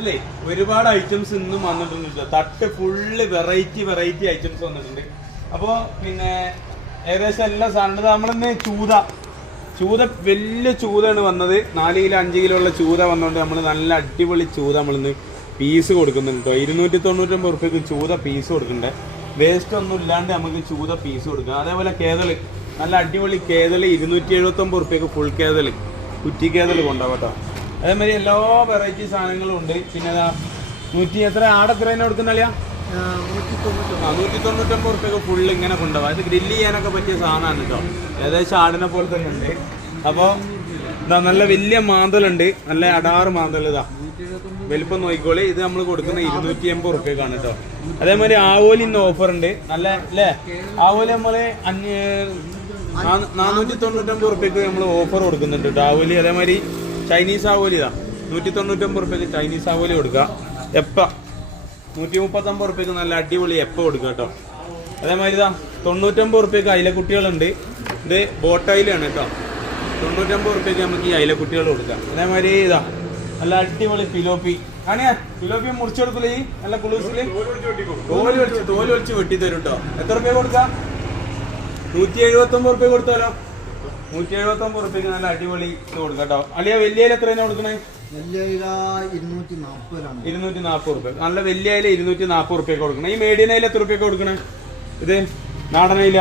ല്ലേ ഒരുപാട് ഐറ്റംസ് ഇന്നും വന്നിട്ടുണ്ട്. തട്ട് ഫുള്ള് വെറൈറ്റി ഐറ്റംസ് വന്നിട്ടുണ്ട്. അപ്പോൾ പിന്നെ ഏകദേശം എല്ലാ സാധനം നമ്മളിന്ന് ചൂത വലിയ ചൂതാണ് വന്നത്. 4 കിലോ 5 കിലോ ഉള്ള ചൂത വന്നുകൊണ്ട് നമ്മൾ നല്ല അടിപൊളി ചൂത നമ്മളിന്ന് പീസ് കൊടുക്കുന്നുണ്ട് കേട്ടോ. 299 റുപ്യക്ക് ചൂത പീസ് കൊടുക്കണ്ടേ. വേസ്റ്റ് ഒന്നും ഇല്ലാണ്ട് നമുക്ക് ചൂത പീസ് കൊടുക്കാം. അതേപോലെ കേതള് നല്ല അടിപൊളി കേതള് 279 റുപ്യക്ക് ഫുൾ കേതള് കുറ്റി കേതള് കൊണ്ടുപോകാം കേട്ടോ. അതേമാതിരി എല്ലാ വെറൈറ്റി സാധനങ്ങളും ഉണ്ട്. പിന്നെ 100 എത്ര ആടെത്രേനെ കൊടുക്കുന്നില്ല 199 റുപ്യക്ക് ഫുള്ള് ഇങ്ങനെ കൊണ്ടുപോകാം. ഇത് ഗ്രില്ല് ചെയ്യാനൊക്കെ പറ്റിയ സാധനമാണ് കേട്ടോ. ഏകദേശം ആടിനെ പോലെ തന്നെ ഉണ്ട്. അപ്പോൾ ഇതാ നല്ല വലിയ മാന്തലുണ്ട്, നല്ല അടാറ് മാന്തൽ. ഇതാ വലിപ്പം നോക്കിക്കോളി. ഇത് നമ്മൾ കൊടുക്കുന്ന 280 റുപ്യക്കാണ് കേട്ടോ. അതേമാതിരി ആവോലി ഇന്ന് ഓഫർ ഉണ്ട്. നല്ല അല്ലേ ആവോലി നമ്മൾ 499 റുപ്യക്ക് നമ്മൾ ഓഫർ കൊടുക്കുന്നുണ്ട് കേട്ടോ ആവോലി. അതേമാതിരി ചൈനീസ് ആവോലി ഇതാ 199 റുപ്യക്ക് ചൈനീസ് ആവോലി കൊടുക്കുക. എപ്പ 139 റുപ്യക്ക് നല്ല അടിപൊളി എപ്പ കൊടുക്കുക കേട്ടോ. അതേമാതിരി ഇതാ 99 റുപ്യക്ക് അയിലക്കുട്ടികളുണ്ട്. ഇത് ബോട്ടയിലാണ് കേട്ടോ. 99 റുപ്യക്ക് നമുക്ക് ഈ അയിലക്കുട്ടികൾ കൊടുക്കാം. അതേമാതിരി ഇതാ നല്ല അടിപൊളി ഫിലോപ്പി ആണ്. ഫിലോപ്പി മുറിച്ചെടുക്കില്ല ഈ നല്ല കുളൂസില് തോല് വലിച്ച് വെട്ടി തരും കേട്ടോ. എത്ര റുപ്യ കൊടുക്കാം? 179 റുപ്യ കൊടുത്താലോ. 179 റുപ്യക്ക് നല്ല അടിപൊളി കൊടുക്കാം കേട്ടോ. അളിയ വലിയ എത്രയാണ് കൊടുക്കണേ? 240 റുപ്യ. നല്ല വലിയ അയില 240 റുപ്യ കൊടുക്കണം. ഈ മീഡിയം അയില എത്ര റുപ്യ കൊടുക്കണേ? ഇത് നാടനയില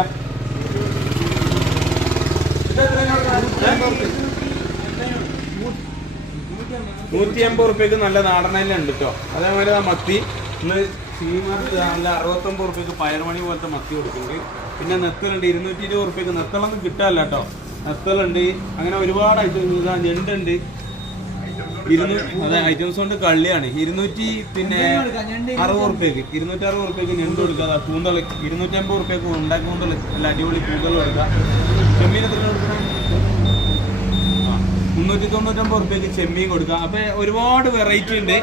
180 റുപ്യക്ക് നല്ല നാടനയില ഉണ്ട് കേട്ടോ. അതേമാതിരി മത്തി ഇന്ന് സീമാർക്ക് നല്ല 69 റുപ്യക്ക് പയർമണി പോലത്തെ മത്തി കൊടുക്കുന്നുണ്ട്. പിന്നെ നെത്തലുണ്ട് 220 റുപ്യക്ക്. നെത്തളൊന്നും കിട്ടാല്ല കേട്ടോ. നെത്തലുണ്ട്. അങ്ങനെ ഒരുപാട് ഐറ്റംസ്. ഞണ്ടുണ്ട്. അതെ ഐറ്റംസ് കൊണ്ട് കള്ളിയാണ്. 260 റുപ്യക്ക് 260 റുപ്യക്ക് ഞണ്ട് കൊടുക്കുക. കൂന്തള് 250 റുപ്യക്ക് ഉണ്ടാക്കി കൂന്തള് നല്ല അടിപൊളി കൂന്തൽ കൊടുക്കുക. ചെമ്മീൻ എത്ര കൊടുക്കണം? 399 റുപ്യക്ക് ചെമ്മീൻ കൊടുക്കുക. അപ്പൊ ഒരുപാട് വെറൈറ്റി ഉണ്ട്.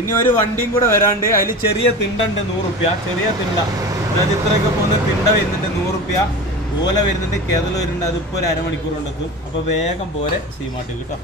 ഇനി ഒരു വണ്ടിയും കൂടെ വരാണ്ട്. അതിൽ ചെറിയ തിണ്ടുണ്ട് 100 റുപ്യ. ചെറിയ തിണ്ട അതായത് ഇത്രയൊക്കെ പോകുന്ന തിണ്ട വരുന്നുണ്ട് 100 റുപ്യ. ഓല വരുന്നുണ്ട്, കേതൽ വരുന്നുണ്ട്. അതിപ്പോൾ ഒരു അരമണിക്കൂർ കൊണ്ടെത്തും. അപ്പോൾ വേഗം പോരെ സീമാട്ട് കേട്ടോ.